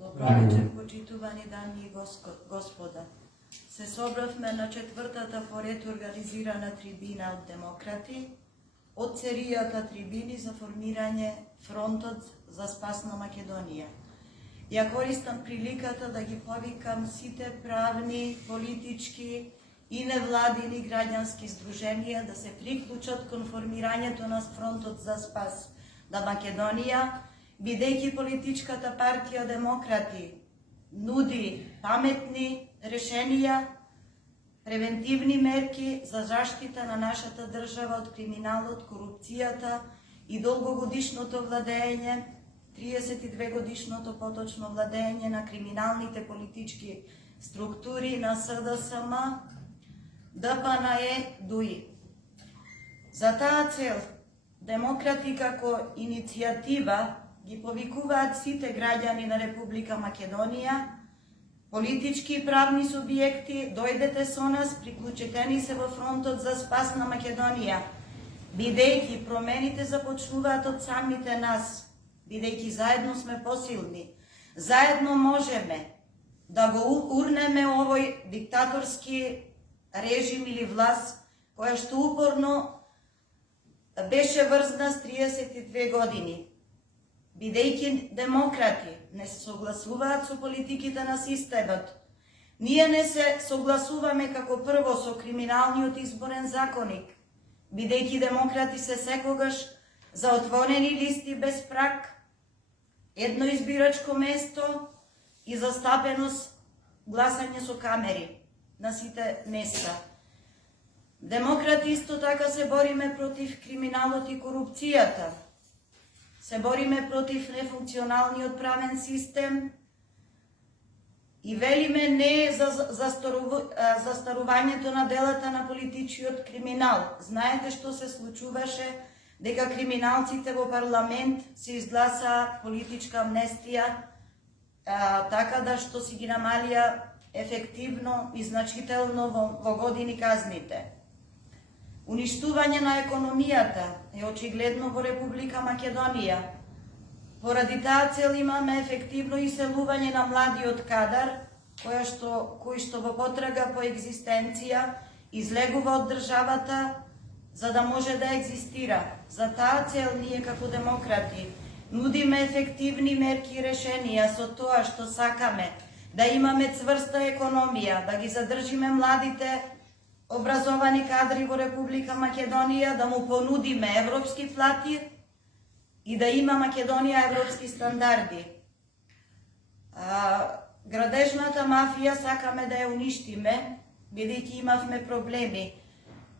Добро вечер, почитувани дами и господа. Се собравме на четвртата поред организирана трибина од демократи, од серијата трибини за формирање Фронтот за спас на Македонија. Ја користам приликата да ги повикам сите правни, политички и невладини граѓански здруженија да се приклучат кон формирањето на Фронтот за спас на Македонија, бидејќи политичката партија Демократи нуди паметни решенија, превентивни мерки за заштита на нашата држава од криминалот, корупцијата и долгогодишното владење, 32 годишното поточно владење на криминалните политички структури на СДСМ, ДПНЕ, ДУИ. За таа цел, демократи како иницијатива ги повикуваат сите граѓани на Република Македонија, политички и правни субјекти, дојдете со нас, приклучете ни се во Фронтот за спас на Македонија, бидејќи промените започнуваат од самите нас, бидејќи заедно сме посилни, заедно можеме да го урнеме овој диктаторски режим или власт, која што упорно беше врзна с 32 години. Бидејќи демократи не се согласуваат со политиките на системот, ние не се согласуваме како прво со криминалниот изборен законник, бидејќи демократи се секогаш за отворени листи без праг, едно избирачко место и застапеност гласање со камери на сите места. Демократи исто така се бориме против криминалот и корупцијата, се бориме против нефункционалниот правен систем и велиме не за застарувањето на делата на политичкиот криминал. Знаете што се случуваше, дека криминалците во парламент се изгласаа политичка амнестија, така да што си ги намалија ефективно и значително во години казните. Уништување на економијата е очигледно во Република Македонија. Поради таа цел имаме ефективно иселување на младиот кадар, кој што во потрага по екзистенција излегува од државата за да може да екзистира. За таа цел ние како демократи нудиме ефективни мерки и решенија со тоа што сакаме да имаме цврста економија, да ги задржиме младите образовани кадри во Република Македонија, да му понудиме европски плати и да има Македонија европски стандарди. Градежната мафија сакаме да ја уништиме, бидејќи имавме проблеми.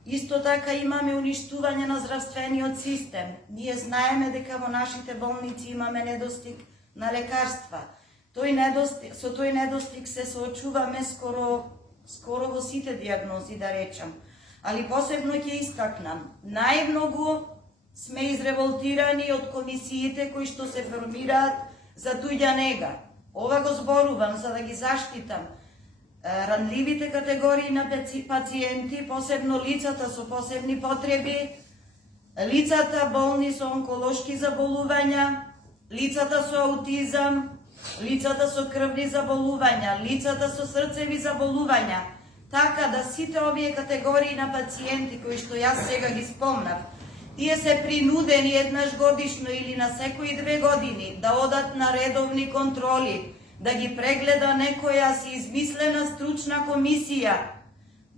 Исто така имаме уништување на здравствениот систем. Ние знаеме дека во нашите болници имаме недостиг на лекарства. Со тој недостиг се соочуваме скоро во сите диагнози, да речам. Али посебно ќе истакнам, најмногу сме изреволтирани од комисиите кои што се формираат за туѓа нега. Ова го зборувам за да ги заштитам ранливите категории на пациенти, посебно лицата со посебни потреби, лицата болни со онколошки заболувања, лицата со аутизам, лицата со крвни заболувања, лицата со срцеви заболувања, така да сите овие категории на пациенти кои што јас сега ги спомнав, тие се принудени еднаш годишно или на секои 2 години да одат на редовни контроли, да ги прегледа некоја си измислена стручна комисија.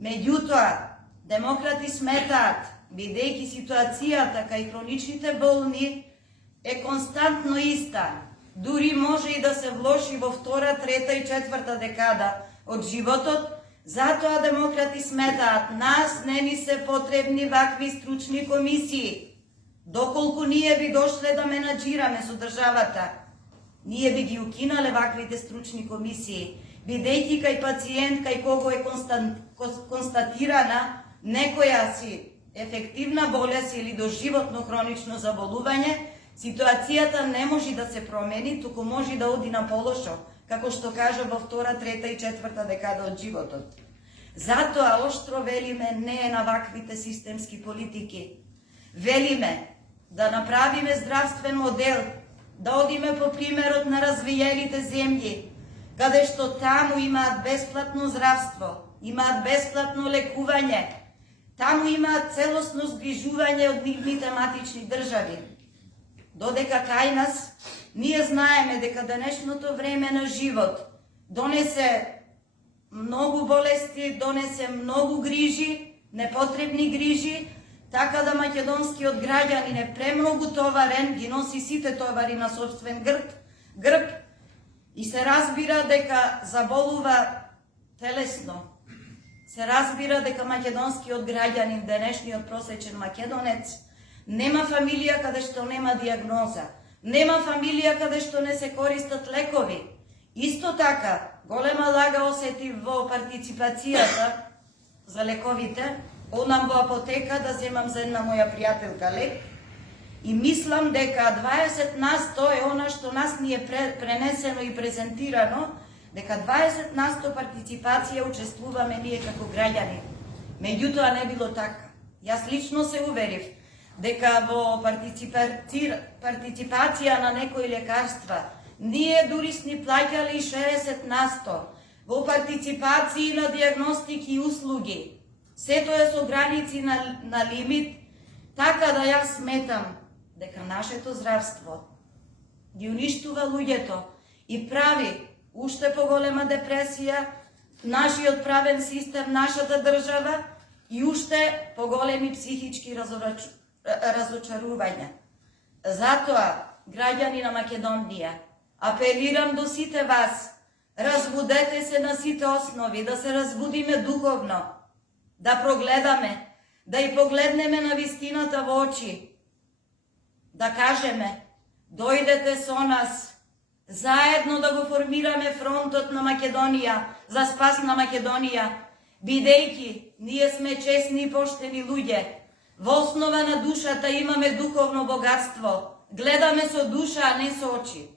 Меѓутоа, демократи сметаат, бидејќи ситуацијата кај хроничните болни е константно иста, дури може и да се влоши во втора, трета и четврта декада од животот, затоа демократи сметаат, нас не ни се потребни вакви стручни комисии. Доколку ние би дошле да менаџираме со државата, ние би ги укинале ваквите стручни комисии, бидејќи кај пациент кај кого е констатирана некоја си ефективна болест или доживотно хронично заболување, ситуацијата не може да се промени, туку може да оди на полошо, како што кажа во втора, трета и четврта декада од животот. Затоа оштро велиме не на ваквите системски политики. Велиме да направиме здравствен модел да одиме по примерот на развиените земји, каде што таму имаат бесплатно здравство, имаат бесплатно лекување, таму имаат целосно згрижување од нивните матични држави. Додека кај нас, ние знаеме дека денешното време на живот донесе многу болести, донесе многу грижи, непотребни грижи, така да македонскиот граѓанин е премногу товарен, ги носи сите товари на собствен грб и се разбира дека заболува телесно. Се разбира дека македонскиот граѓанин, денешниот просечен македонец, нема фамилија каде што нема диагноза, нема фамилија каде што не се користат лекови. Исто така, голема лага осетив во партиципацијата за лековите. Одам во апотека да земам за една моја пријателка лек и мислам дека 20% е она што нас ни е пренесено и презентирано, дека 20% партиципација учествуваме ние како граѓани. Меѓутоа не било така. Јас лично се уверив дека во партиципација на некои лекарства ние дури сни плаќали 60%, во партиципација на диагностики и услуги. Сето е со граници на лимит, така да јас сметам дека нашето здравство ги уништува луѓето и прави уште поголема депресија, нашиот правен систем, нашата држава и уште поголеми психички разочарувања. Затоа, граѓани на Македонија, апелирам до сите вас, разбудете се на сите основи, да се разбудиме духовно, да прогледаме, да и погледнеме на вистината во очи, да кажеме, дојдете со нас, заедно да го формираме фронтот на Македонија, за спас на Македонија, бидејќи ние сме честни и поштени луѓе, во основа на душата имаме духовно богатство, гледаме со душа, а не со очи.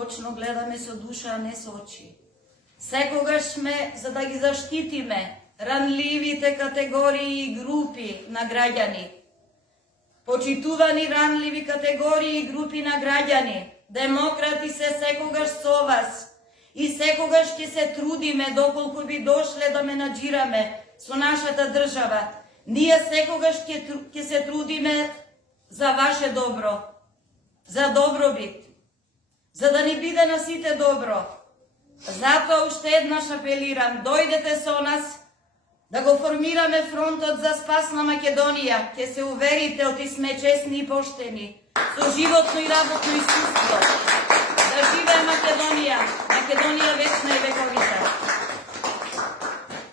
Точно гледаме со душа, а не со очи. Секогаш сме за да ги заштитиме ранливите категории и групи на граѓани. Почитувани ранливи категории и групи на граѓани, демократи се секогаш со вас и секогаш ќе се трудиме доколку би дошле да менаџираме со нашата држава. Ние секогаш ќе се трудиме за ваше добро, за добробит, за да ни биде на сите добро. Затоа уште еднаш апелирам, дојдете со нас, да го формираме фронтот за спас на Македонија. Ќе се уверите, оти сме честни и поштени, со животно и работно искуство. Да живее Македонија! Македонија